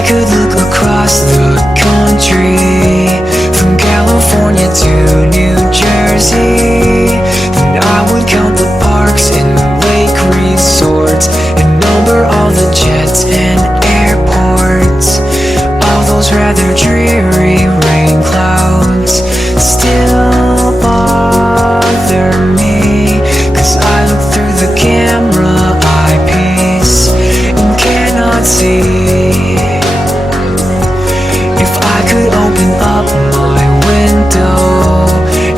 I could look across the country, from California to New Jersey, then I would count the parks and lake resorts and number all the jets and airports. All those rather dreary rain clouds still bother me, 'cause I look through the camera eyepiece and cannot see. If I could open up my window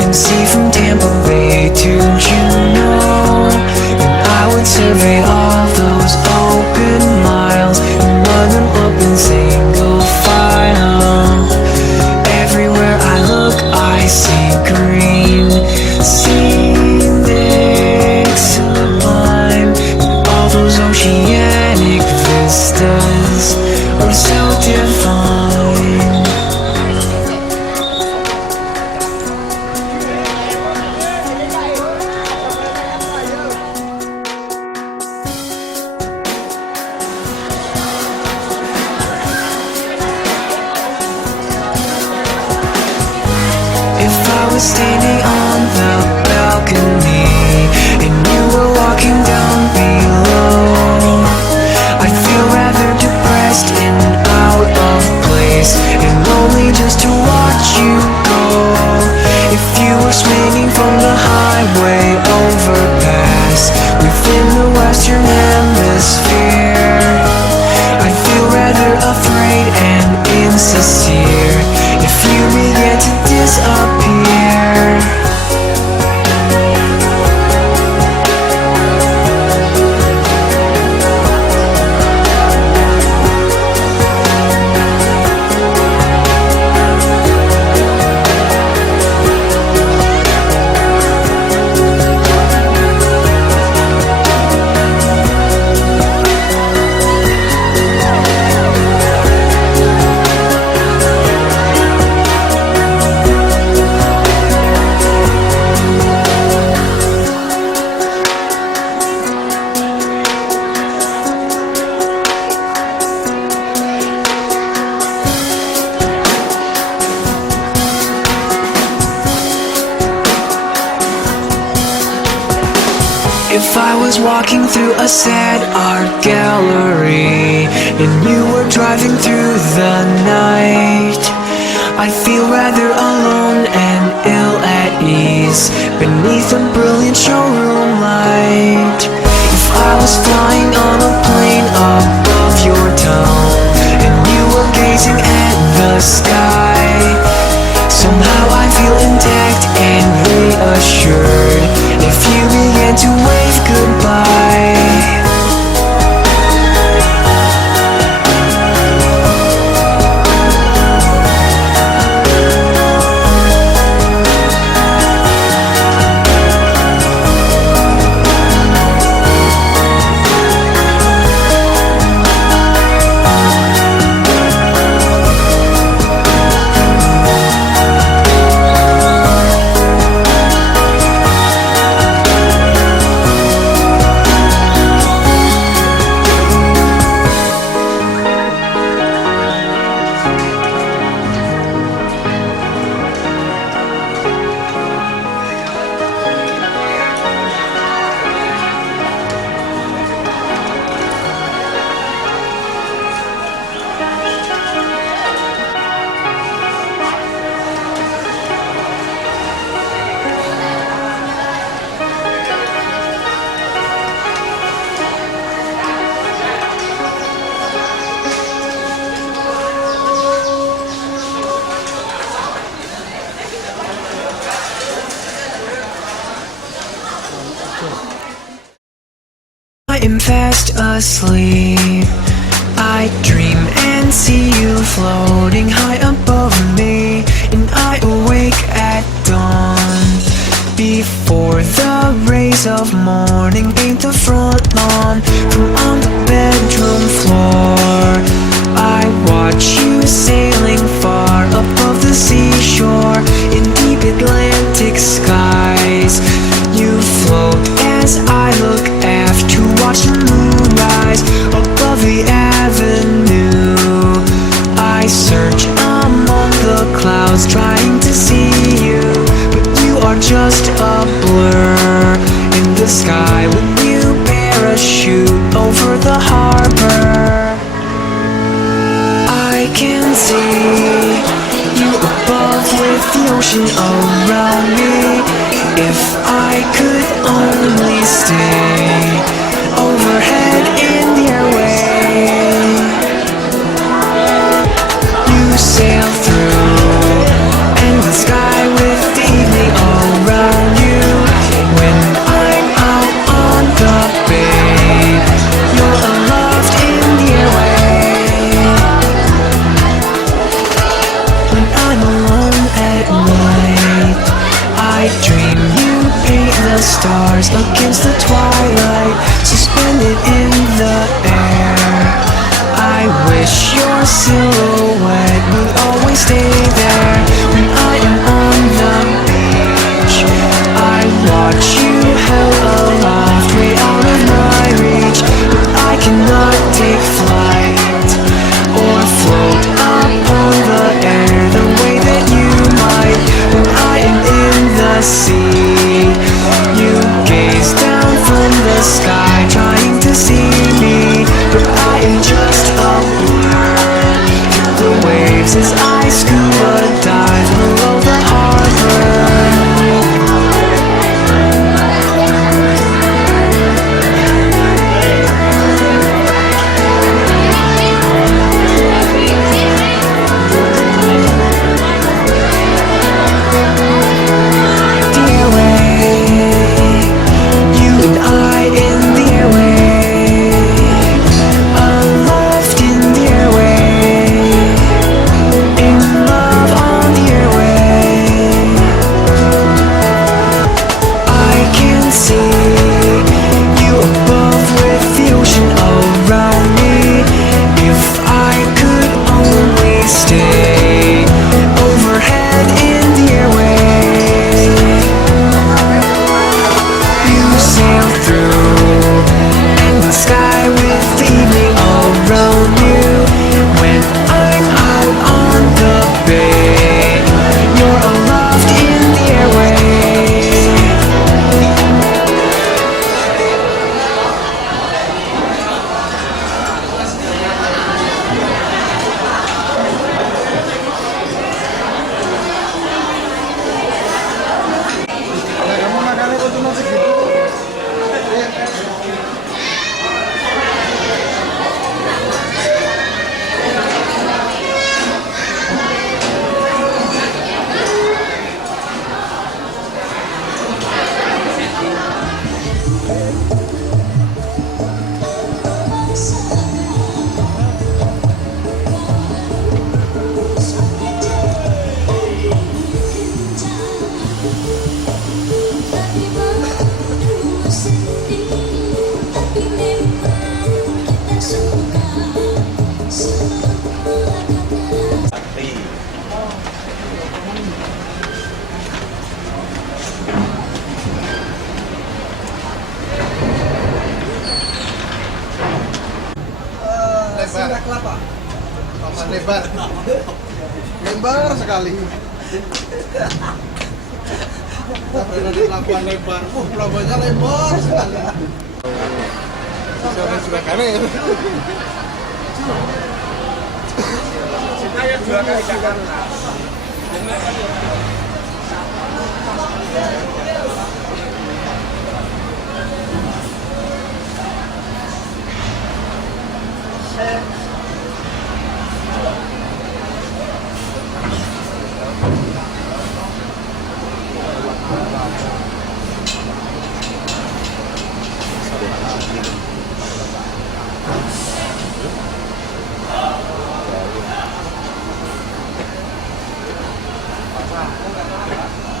and see from Tampa Bay to Juneau, then I would survey all those open miles and run them up in single file. Everywhere I look I see green, scenic, sublime, and all those oceanic vistas are so divine. If I was standing on the balcony and you were walking down below, I'd feel rather depressed and out of place and lonely just to watch you go. If you were swinging from the highway overpass within the Western Hemisphere, I'd feel rather afraid and insincere if you began to disappear. If I was walking through a sad art gallery and you were driving through the night, I'd feel rather alone and ill at ease beneath a brilliant showroom light. If I was flying on a plane above your town and you were gazing at the sky, somehow I feel intact and reassured if you began to wave goodbye. I am fast asleep. I dream and see you floating high above me, and I awake at dawn before the rays of morning paint the front lawn. From on the bedroom floor, I watch you sailing far above the seashore in deep Atlantic skies. You float as I look aft to watch the moon rise above the avenue. ocean around me. If I could only stay overhead in the airway. You sail through endless sky with the evening around you. When I'm out on the bay, you're aloft in the airway. When I'm alone at night, I dream you paint the stars against the twilight, suspended in the air. I wish your silhouette would always stay there. When I am on the beach, I watch you held aloft, way out of my reach. But I cannot take flight or float upon the air the way that you might. When I am in the sea, you gaze down from the sky, trying to see me, but I am just a blur. The waves as I scuba dive below the harbor. The airway, you and I in the airway, aloft in the airway, in love on the airway. I can see you above with the ocean around me. If I could only stay overhead in the airway. You sail through endless sky with the evening around you. When I'm out on the bay, you're aloft in the airway. Kamu makannya kok cuma segitu? Lebar. Kelapa. Papan lebar. Lebar sekali. Tapi nanti pelabuhan lebar. Pelabuhannya lebar sekali. Siapa juga kami? Saya 2 kali Jakarta.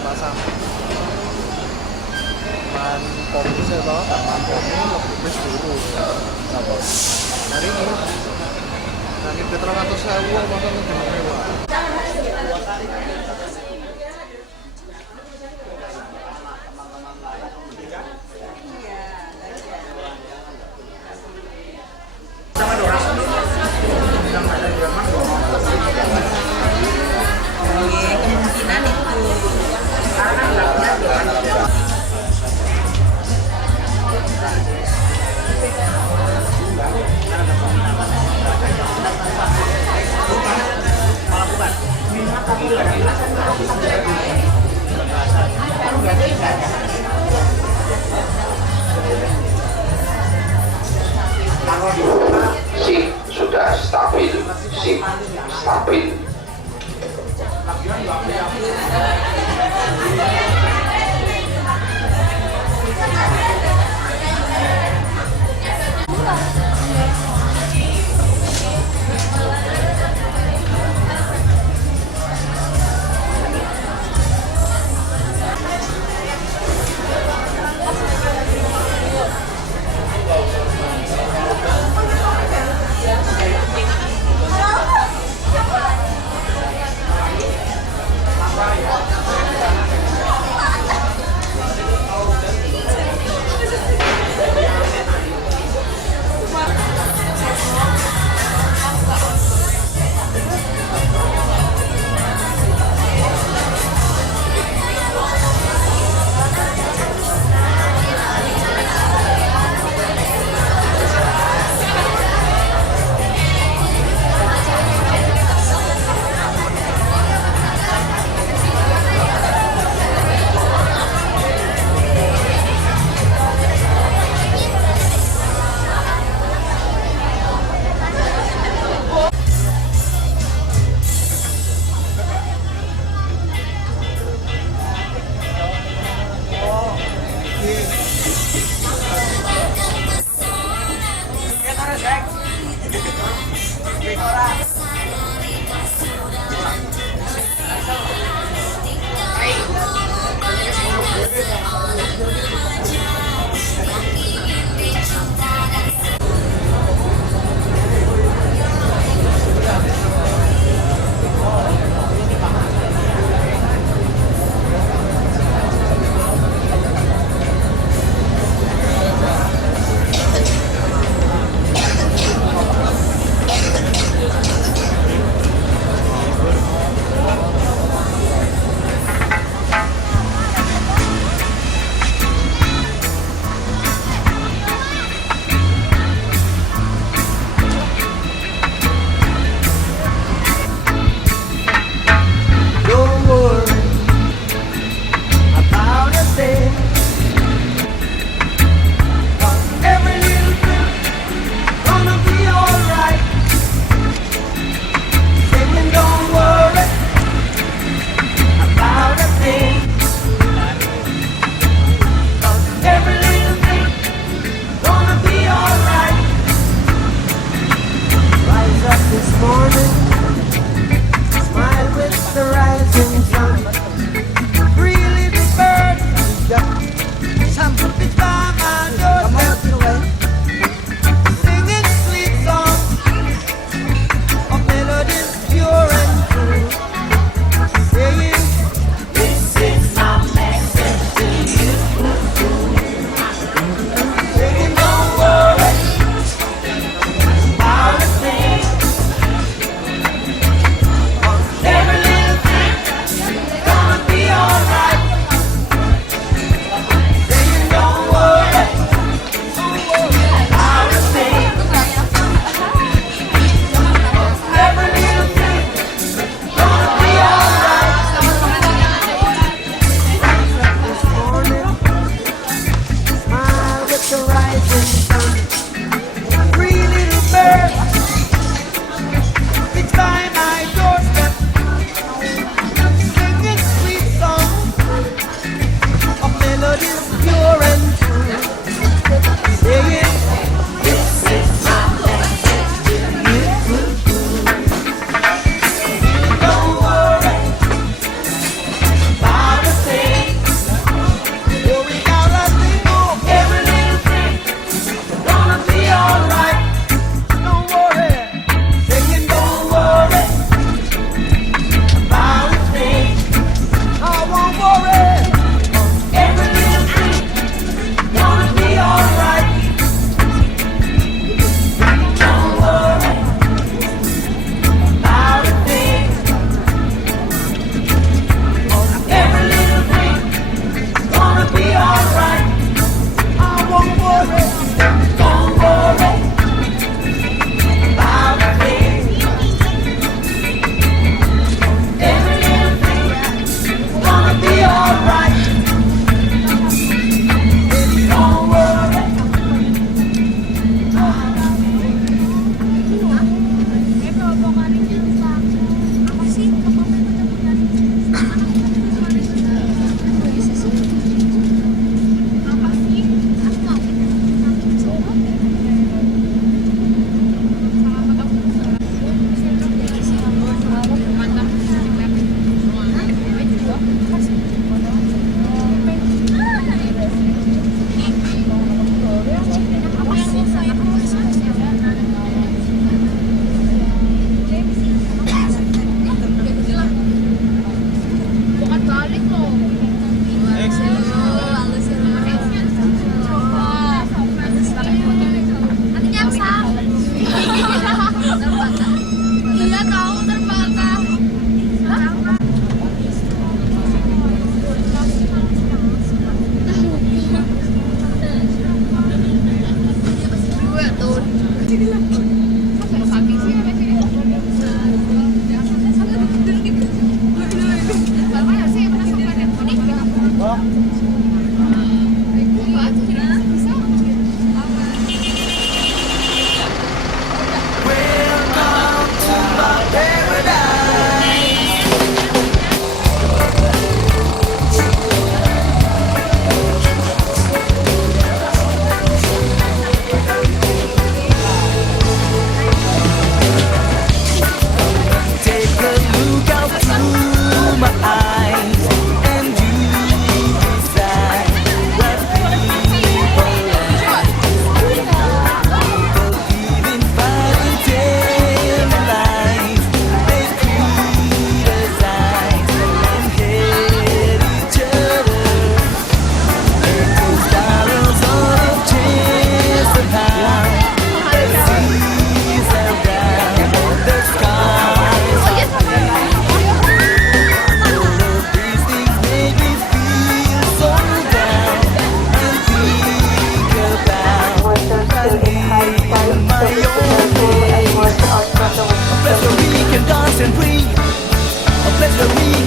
Pasang. Man kopi saya bawa tak mampu lebih suruh. Sabar. Hari ini nanti petrol atau sewa pasang lebih mewah. Kemungkinan itu karena nggak kondusif, stabil.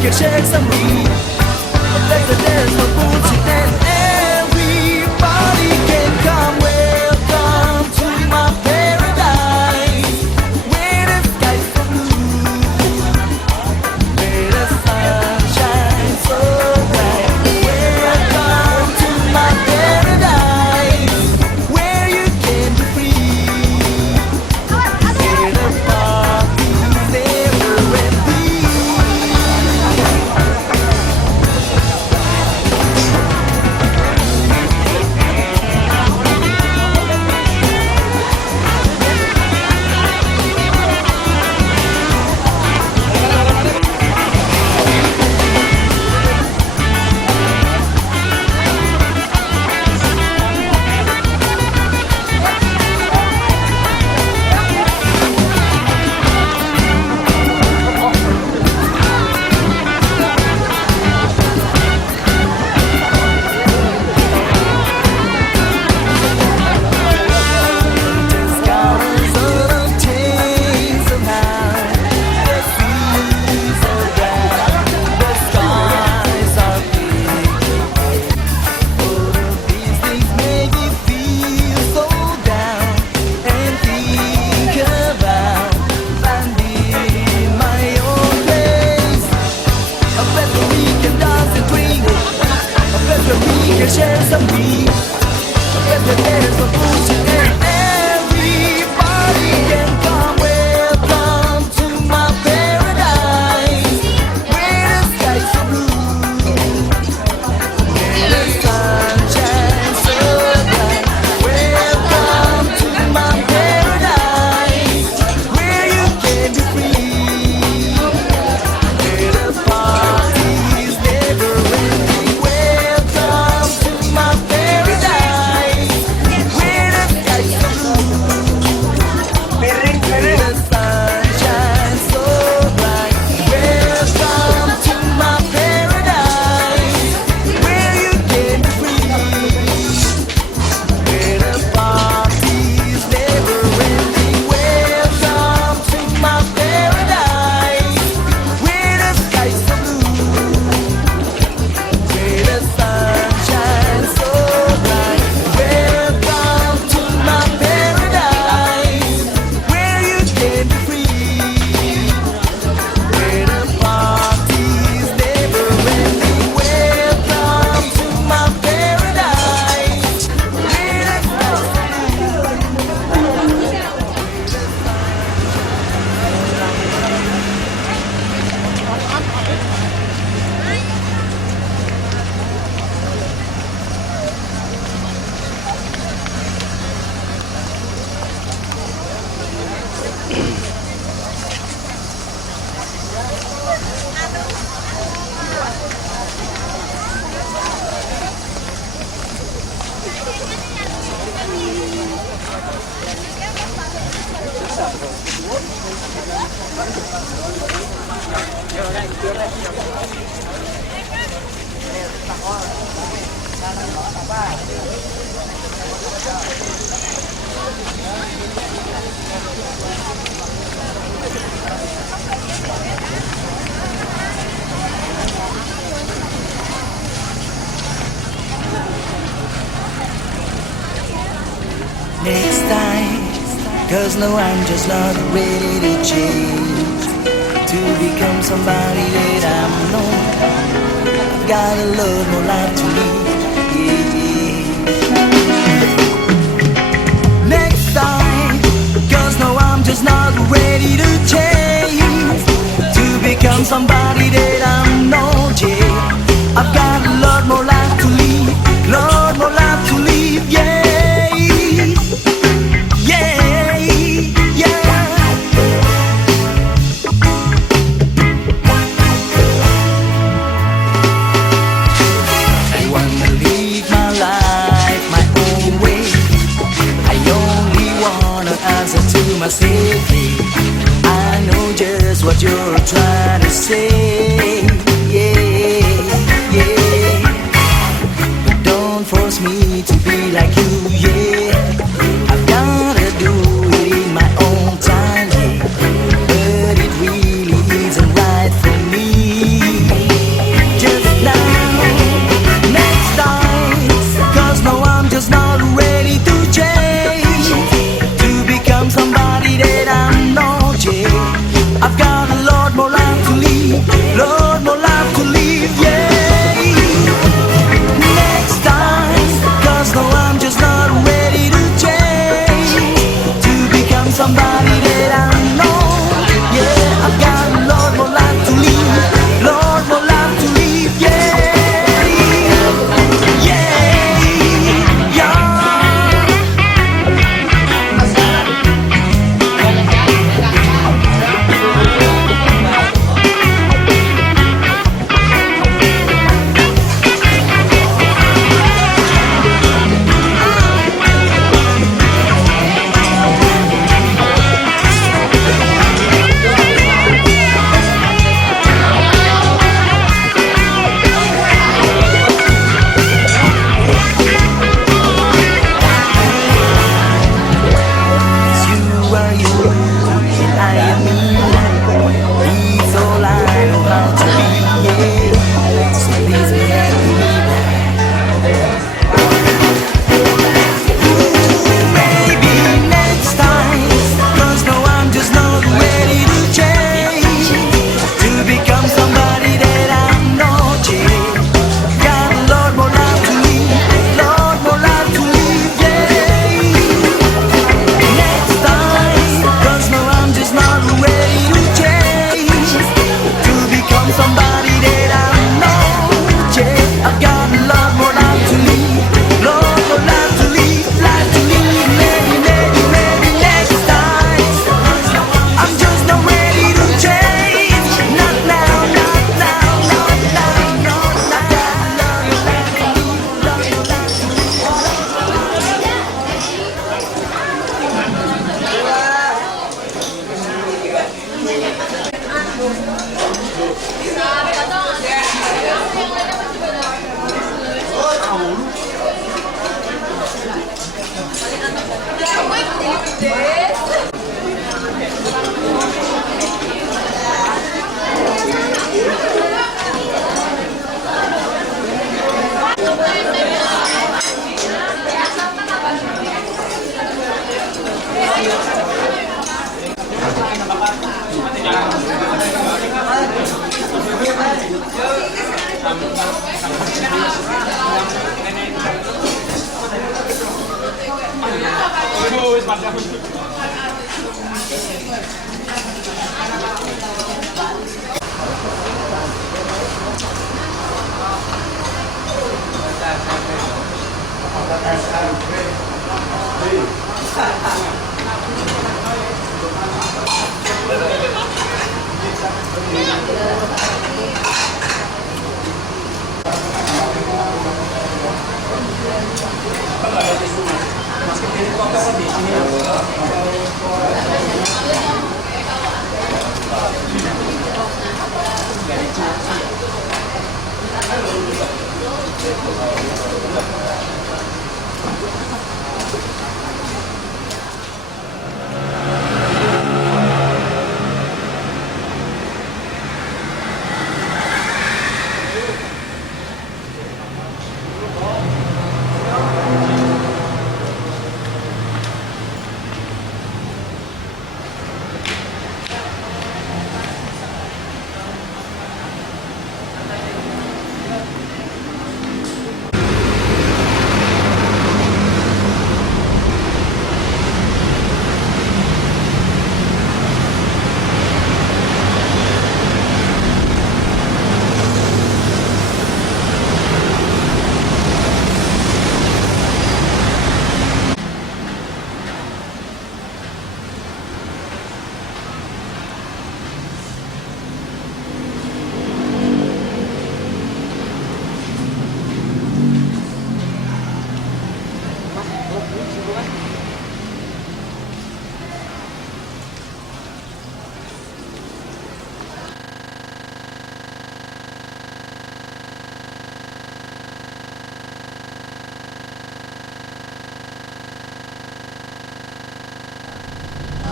can share some weed. There's no bullshit and everybody can come. Welcome to my paradise, where the skies so blue, where the sun shines so bright. Welcome to my paradise, where you can be free, where the party's never ending. Share some weed. There's no bullshit and everybody can come. Welcome to my paradise, where the skies so blue, where the sun shines so bright. Welcome to my paradise, where you can be free, where the party's never ending. Welcome to my paradise, where the skies so blue, where the sun shines so bright. Welcome to my paradise, where you can be free, where the party's never ending. Welcome to my paradise, where the skies so blue, where the sun shines so bright. Welcome to my paradise, where you can be free, where the party's never ending. Welcome to my paradise, where the skies so blue. Next time, 'cause no, I'm just not ready to change, to become somebody that I'm not. I've got a lot more life to live, yeah. Next time, 'cause no, I'm just not ready to change, to become somebody that I'm not, yeah. I've got a lot more life to live, lot more life to live, yeah. Myself, I know just what you're trying to say, yeah, yeah. But don't force me to be like you, yeah. I've gotta do it in my own time, yeah. But it really isn't right for me.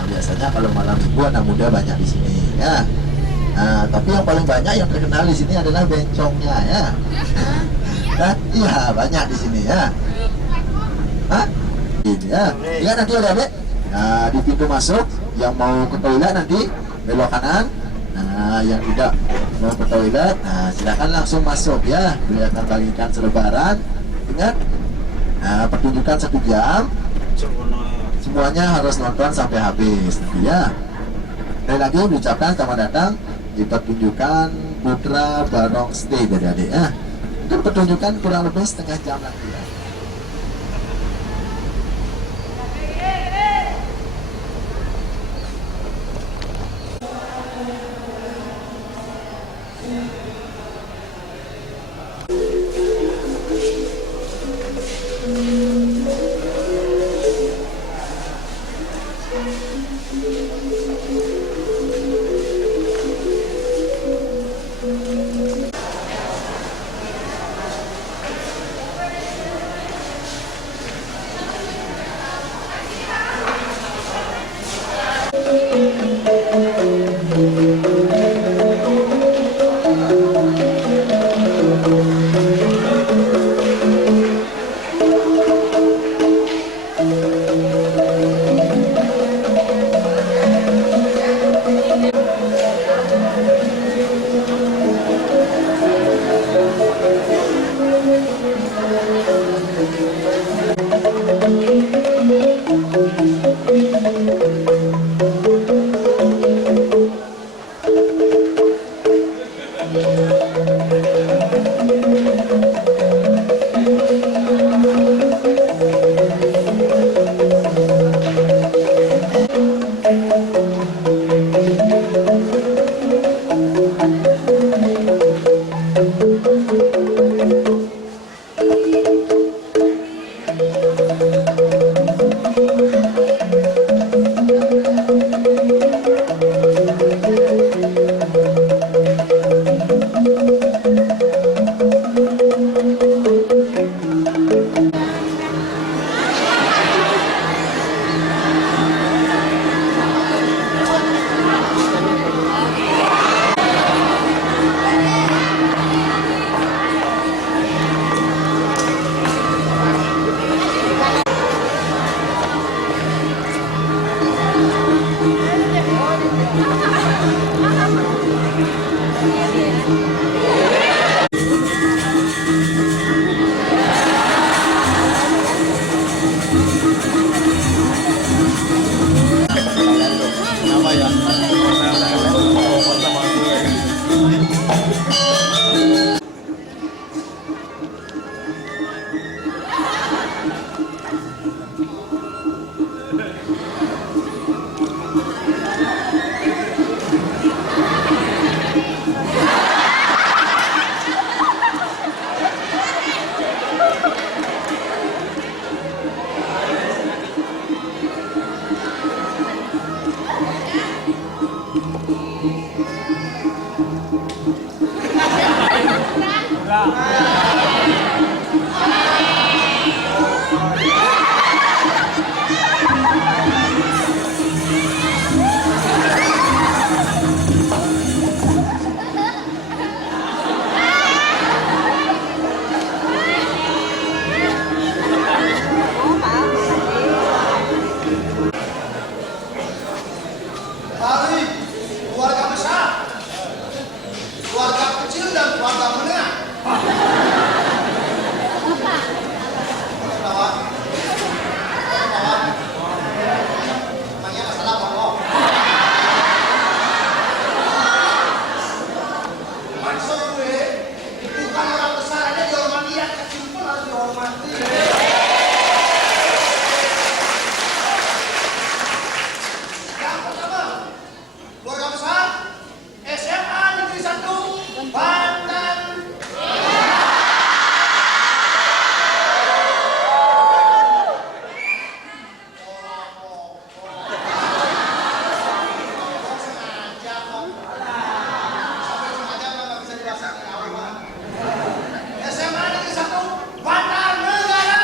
Biasanya kalau malam minggu anak muda banyak di sini ya. Nah, tapi yang paling banyak yang terkenal di sini adalah bencongnya ya. Iya banyak di sini ya. Ini ya. Iya nanti adik-adik. Nah di pintu masuk yang mau ke toilet nanti belok kanan. Nah yang tidak mau ke toilet, nah silakan langsung masuk ya. Beliau akan bagikan selebaran. Ingat, nah pertunjukan 1 jam. Semuanya harus nonton sampai habis nanti ya. Dan lagi diucapkan selamat datang di pertunjukan Putra Barong Stay adik-adik ya. Untuk pertunjukan kurang lebih setengah jam lagi ya. Hari keluarga besar, keluarga kecil dan keluarga menengah. Namanya masalah bohong. Maksud gue, bukan orang besar aja dihormati, yang kecil pun harus dihormati. Yang pertama, keluarga besar SMA Negeri 1 Banten. Sengaja kok. Sampai sengaja nggak bisa dirasakan awal. SMA Negeri 1 Banten Negara.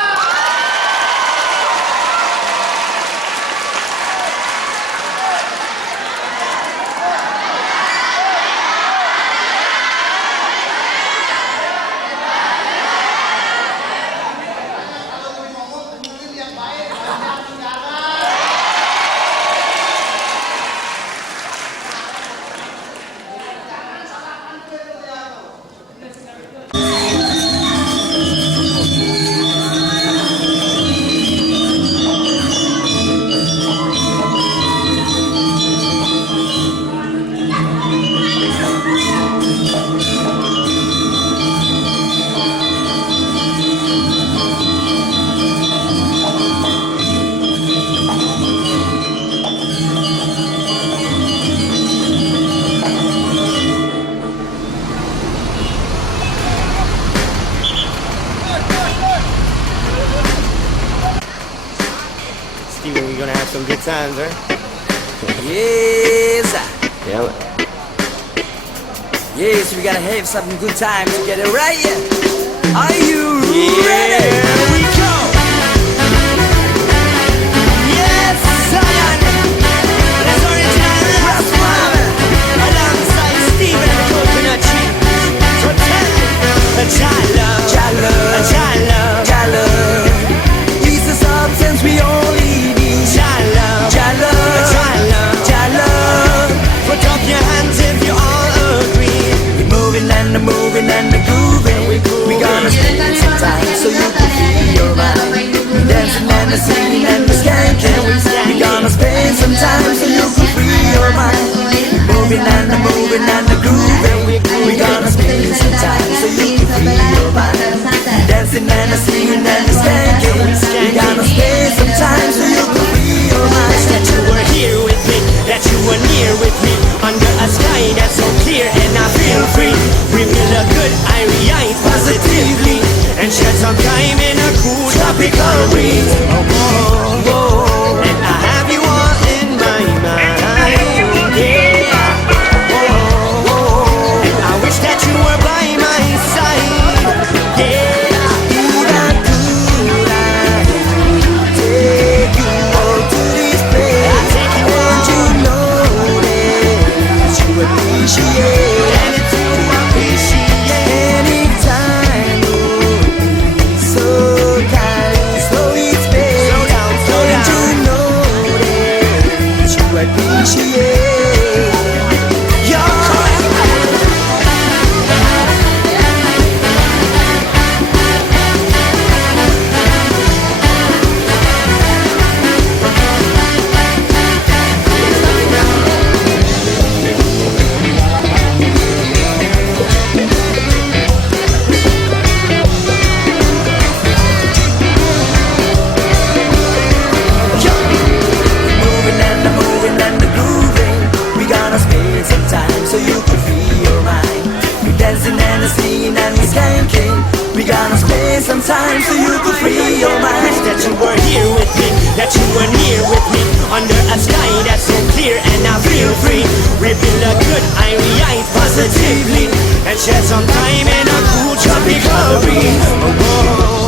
Kalau mau ngomong pemimpin yang baik, banyak negara. Jangan salahkan gue Mulyano. Steven, we're gonna have some good times, right? Yes, Yeah. yes, we gotta have some good time together, right? Are you ready? Here we go. Yes, son. That's original Ross Farmer alongside Steven the Coconut Tree. Protect a child love, a child love. Jalo, he's the substance we all need. Child love, Jalo, a child love. Jalo. Put up your hands if you all agree. We're moving and the moving and the grooving. We gonna spend some time so you can feel your mind. We dancing and the singing and the skanking. We gonna spend some time so you can free your mind. We're moving and the moving and the grooving. We gonna spend some time so you can free your mind. We dancing and the singing and the skanking. We gonna spend some time so you can free your mind. That you were here with me, that you were near with me, under a sky that's so clear and I feel free. We feel a good eye positively and share some time in a cool tropical breeze. Oh, oh, oh. And I have you all in my mind. Yeah. Oh, oh, oh. And I wish that you were by my side. Yeah. Take you all to this place. I take you And all. you know that spend some time so you could free your mind. Wish that you were here with me, that you were near with me, under a sky that's so clear and I feel free. We build a good eye positively and share some time in a cool tropical breeze.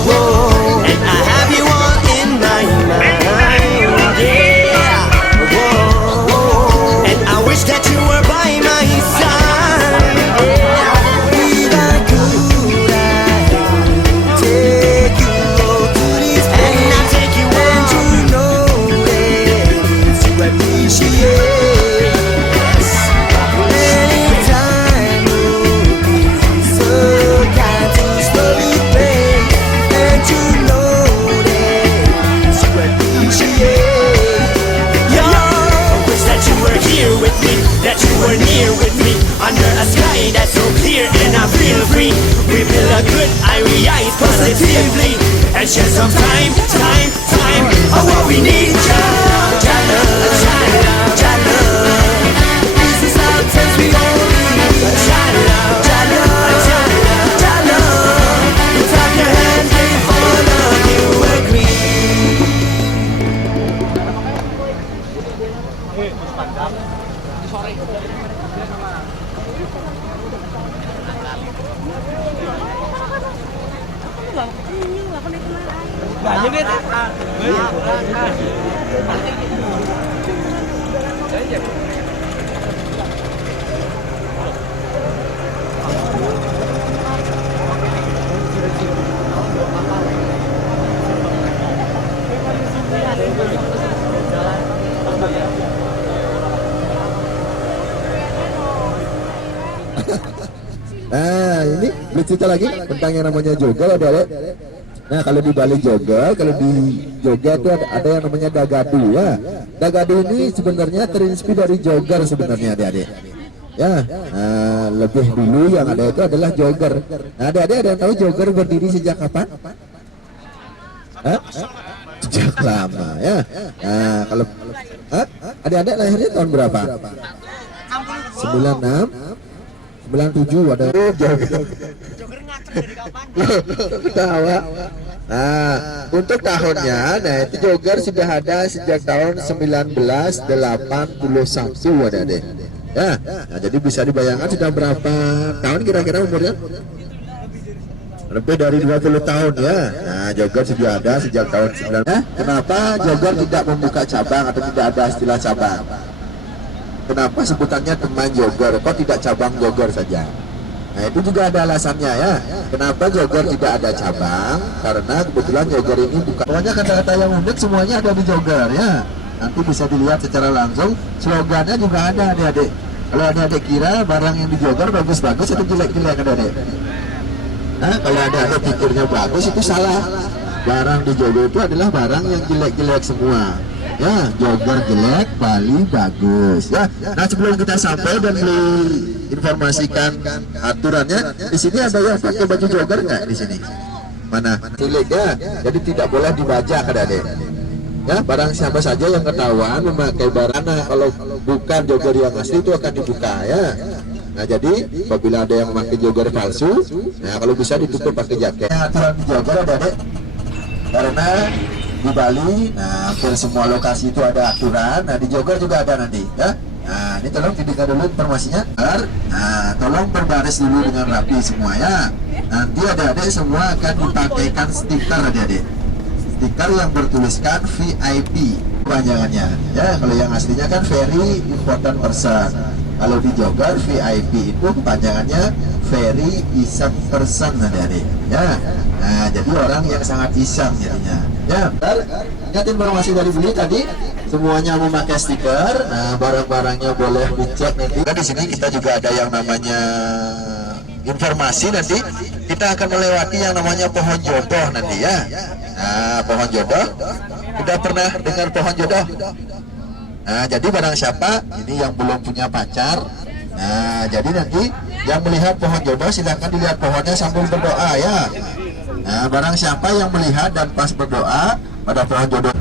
Whoa, and I have you all in my mind, yeah. Whoa, and I wish that you were by my side, yeah. We got good eye, take you to these And I'll take you and on. you know that you appreciate. Anytime you'll be so kind to slowly play, and you know that you appreciate. I wish that you were here with me, that you were near with me, under a sky that's so clear and I feel free. We build a good eye positively and share some time. Oh, what we need, love. This is how tense we all need. Put up your hands if all of you agree. Nah, ini bercerita lagi tentang yang namanya joggel, adik-adik. Nah, kalau di Bali joggel, kalau di Jogja itu ada yang namanya dagadu ya. Dagadu ini sebenarnya terinspirasi dari jogger sebenarnya, adik-adik. Ya, nah, lebih dulu yang ada itu adalah jogger. Nah, adik-adik ada yang tahu jogger berdiri sejak kapan? Hah? Sejak lama ya. Nah, kalau adik-adik lahirnya tahun berapa? 96 97 ada ketawa. Nah, untuk tahunnya, nah itu jogger sudah ada sejak tahun 1981 ada deh. Ya, nah, jadi bisa dibayangkan sudah berapa tahun kira-kira umurnya? Lebih dari 20 tahun ya. Nah, jogger sudah ada sejak tahun 19. Kenapa jogger tidak membuka cabang atau tidak ada istilah cabang? Kenapa sebutannya teman jogger? Kok tidak cabang jogger saja? Nah, itu juga ada alasannya ya. Kenapa jogger tidak ada cabang? Karena kebetulan jogger ini bukan. Pokoknya kata-kata yang unik semuanya ada di jogger ya. Nanti bisa dilihat secara langsung. Slogannya juga ada, adik-adik. Kalau adik-adik kira barang yang di jogger bagus-bagus itu jelek-jelek, adik-adik. Nah, kalau adik-adik pikirnya bagus itu salah. Barang di jogger itu adalah barang yang jelek-jelek semua. Ya, jogger jelek, Bali bagus. Ya, nah sebelum kita sampai dan informasikan aturannya, di sini ada yang pakai baju jogger nggak di sini? Mana? Cilik ya, jadi tidak boleh dibajak, adik-adik. Ya, barang siapa saja yang ketahuan memakai barang, nah, kalau bukan jogger yang asli itu akan dibuka ya. Nah, jadi apabila ada yang memakai jogger palsu, nah kalau bisa ditutup pakai jaket. Aturan di jogger, adik-adik, karena di Bali, nah hampir semua lokasi itu ada aturan. Nah, di jogger juga ada nanti ya. Nah, ini tolong didengar dulu informasinya. Nah, tolong berbaris dulu dengan rapi semua ya. Nanti adik-adik semua akan dipakaikan stiker, adik-adik. Stiker yang bertuliskan VIP panjangannya ya. Kalau yang aslinya kan very important person. Kalau di jogger VIP itu panjangannya very iseng person, adik-adik ya. Nah, jadi orang yang sangat iseng jadinya. Ya, ingat informasi dari Beli tadi, semuanya memakai stiker. Nah, barang-barangnya boleh dicek nanti. Dan di sini kita juga ada yang namanya informasi nanti. Kita akan melewati yang namanya pohon jodoh nanti ya. Nah, pohon jodoh. Sudah pernah dengar pohon jodoh? Nah, jadi barang siapa ini yang belum punya pacar. Nah, jadi nanti yang melihat pohon jodoh silahkan dilihat pohonnya sambil berdoa ya. Nah, barang siapa yang melihat dan pas berdoa pada pohon jodoh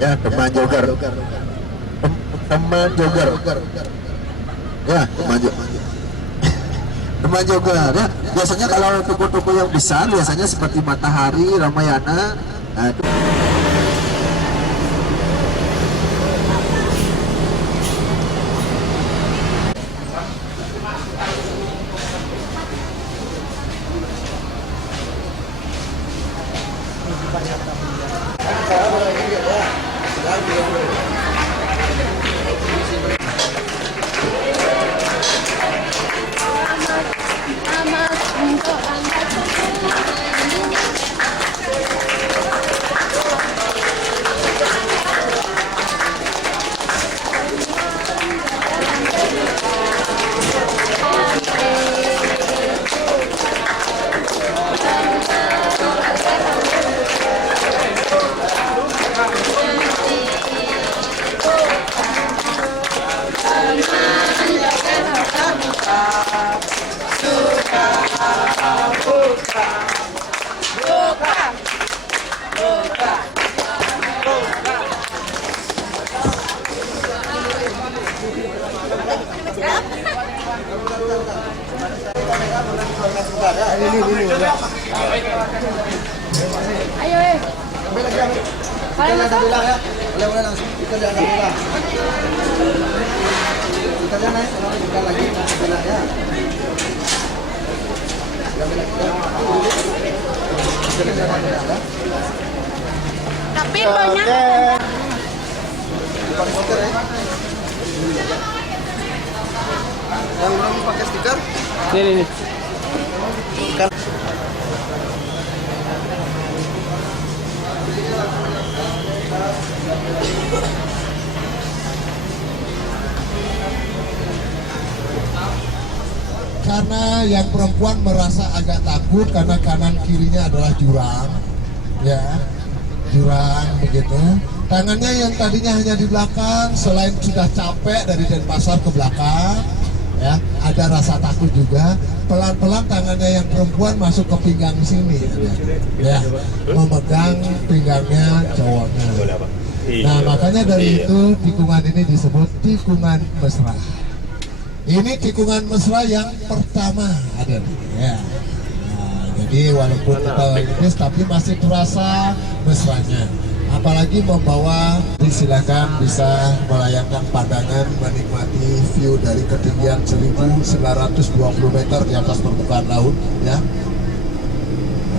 ya, teman jogger, teman jogger ya, teman jogger. Teman juga ya. Biasanya kalau toko-toko yang besar biasanya seperti Matahari, Ramayana. Nah, itu. Ayo, kalian masuk. Boleh langsung kita jangan bilang. Kita jangan kita lagi ya. Tapi banyak. Yang ini pakai stiker? Ini. Karena yang perempuan merasa agak takut karena kanan kirinya adalah jurang, ya, jurang begitu. Tangannya yang tadinya hanya di belakang, selain sudah capek dari Denpasar ke belakang, ya, ada rasa takut juga. Pelan-pelan tangannya yang perempuan masuk ke pinggang sini, ya, memegang pinggangnya cowoknya. Nah, makanya dari itu tikungan ini disebut tikungan mesra. Ini tikungan mesra yang pertama ada, ya. Nah, jadi walaupun kita lingkis tapi masih terasa mesranya. Apalagi membawa, silakan bisa melayangkan pandangan menikmati view dari ketinggian 1920 meter di atas permukaan laut, ya.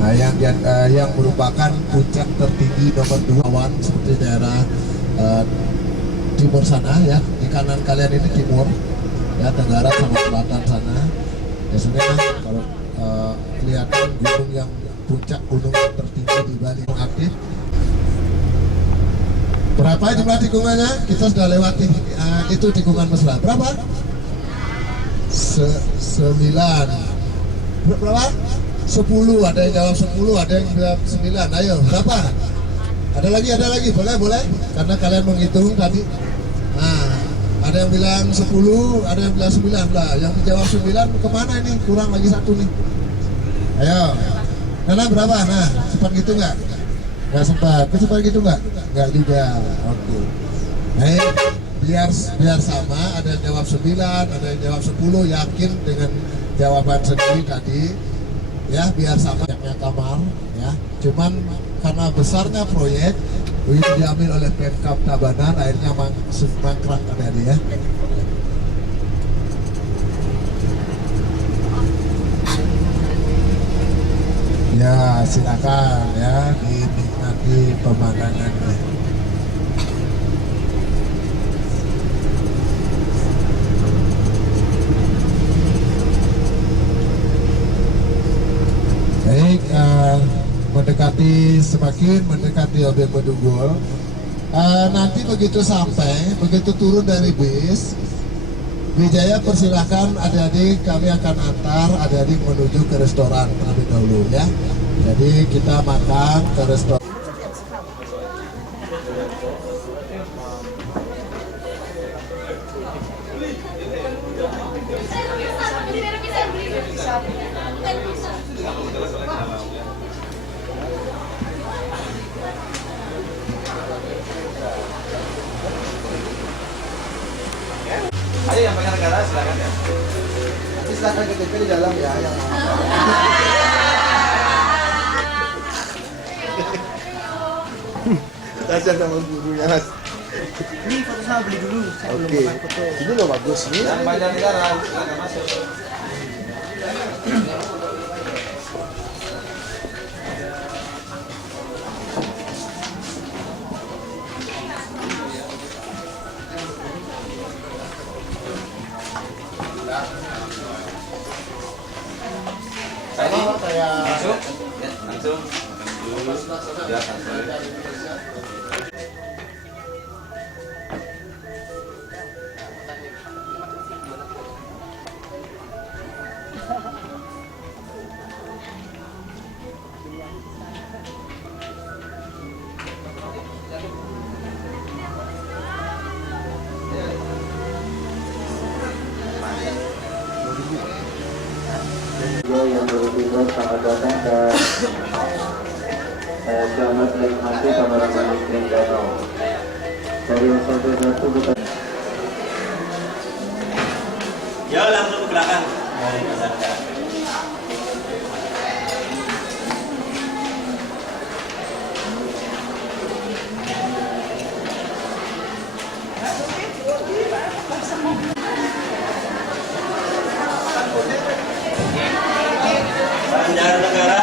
Nah, yang merupakan puncak tertinggi nomor 2 awan seperti daerah timur sana, ya. Di kanan kalian ini timur, ya, tenggara sama selatan sana. Biasanya kalau kelihatan gunung yang puncak gunung tertinggi di Bali aktif. Berapa jumlah tikungannya? Kita sudah lewati itu tikungan mesra. Berapa? 9. Berapa? 10. Ada yang jawab 10, ada yang jawab 9. Ayo, berapa? Ada lagi, boleh. Karena kalian menghitung tadi. Nah, ada yang bilang 10, ada yang bilang 9 lah. Yang dijawab 9 kemana ini? Kurang lagi 1 nih. Ayo. Nana berapa? Nah, sempat gitu nggak? Nggak sempat. Sempat gitu nggak? Nggak juga. Oke. Baik. Biar sama. Ada yang jawab 9, ada yang jawab 10. Yakin dengan jawaban sendiri tadi. Ya, biar sama. Yang kamar. Ya. Cuman karena besarnya proyek, ini diambil oleh Pemkab Tabanan, akhirnya mangkrak tadi, ya. Ya, silakan ya dinikmati pemandangannya. Baik, semakin mendekati Obeng Bedugul. Nanti begitu turun dari bis, Wijaya persilahkan adik-adik, kami akan antar adik-adik menuju ke restoran terlebih dahulu, ya. Jadi kita makan ke restoran. Ayo yang pengen negara silakan ya. Nanti silahkan KTP di dalam ya yang mau. Kasihan sama gurunya mas. Ini foto sama beli dulu. Saya belum Oke, makan foto. ini loh bagus nih. Banyak negara, silakan masuk. Kalau saya Masuk. Ya, langsung. Ya, santai. Yang berhubungan selamat datang dan selamat menikmati kameramen listrik danau. Dari yang satu bukan. Ya, langsung ke belakang. Banjar negara.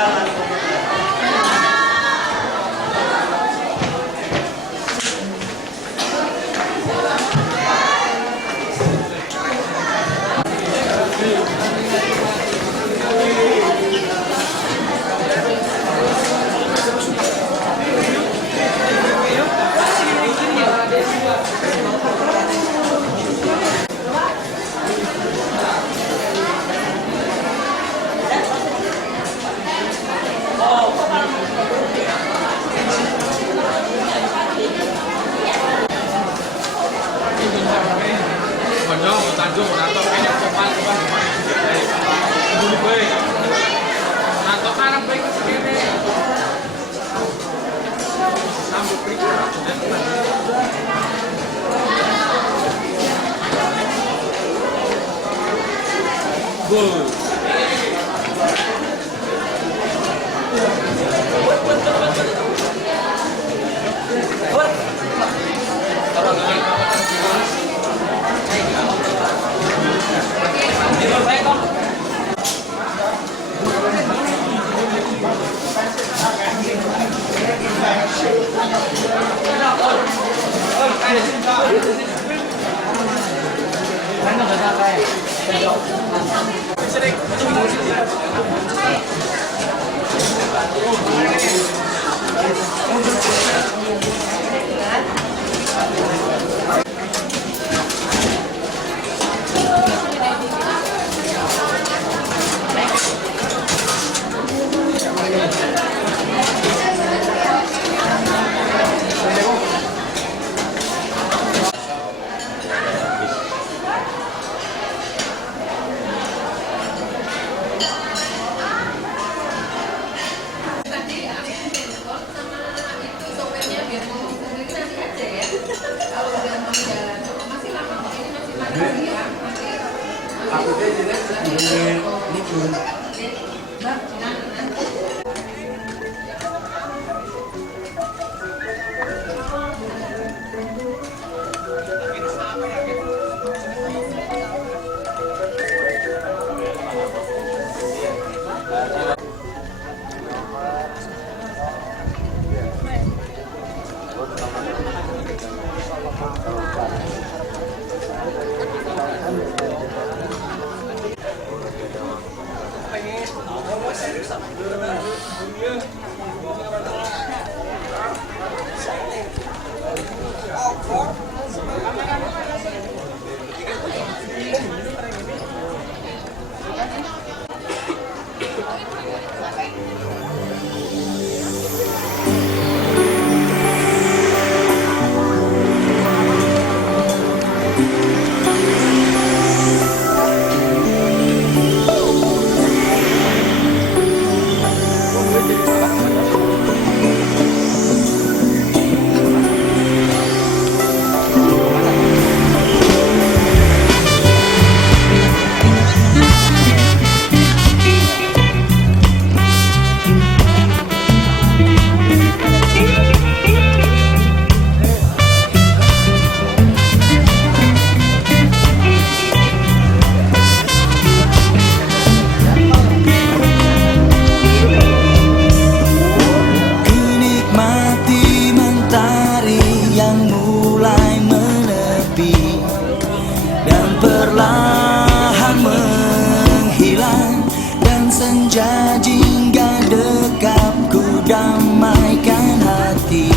perlahan menghilang, dan senja jingga dekap ku damaikan hati,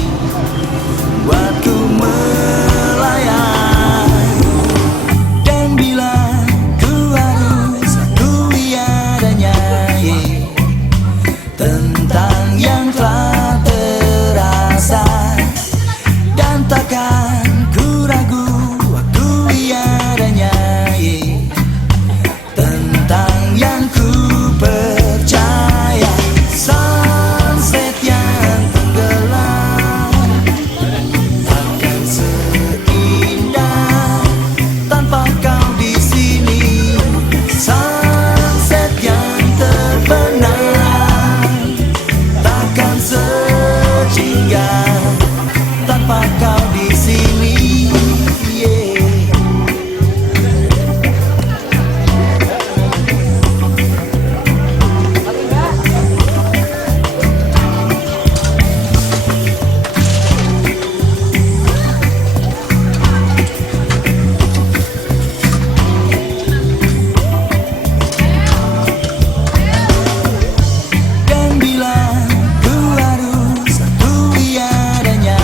buatku melayang. Dan bila ku harus akui adanya tentang yang telah terasa, dan takkan ku ragu akui adanya tentang yang ku percaya. Sunset yang tenggelam takkan seindah tanpa kau di sini. Sunset yang terbenam takkan sejingga tanpa kau di sini. Yeah. Dan bila ku harus akui adanya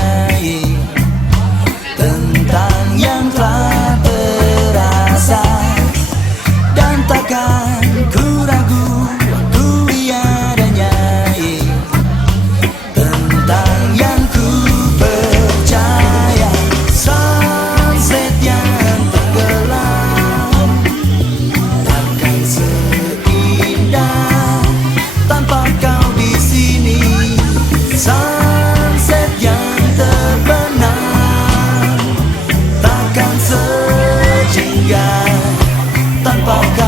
tentang yang telah terasa, dan takkan ku ragu akui adanya tentang yang ku percaya. Sunset yang tenggelam takkan seindah tanpa kau di sini. Sunset yang terbenam takkan sejingga tanpa kau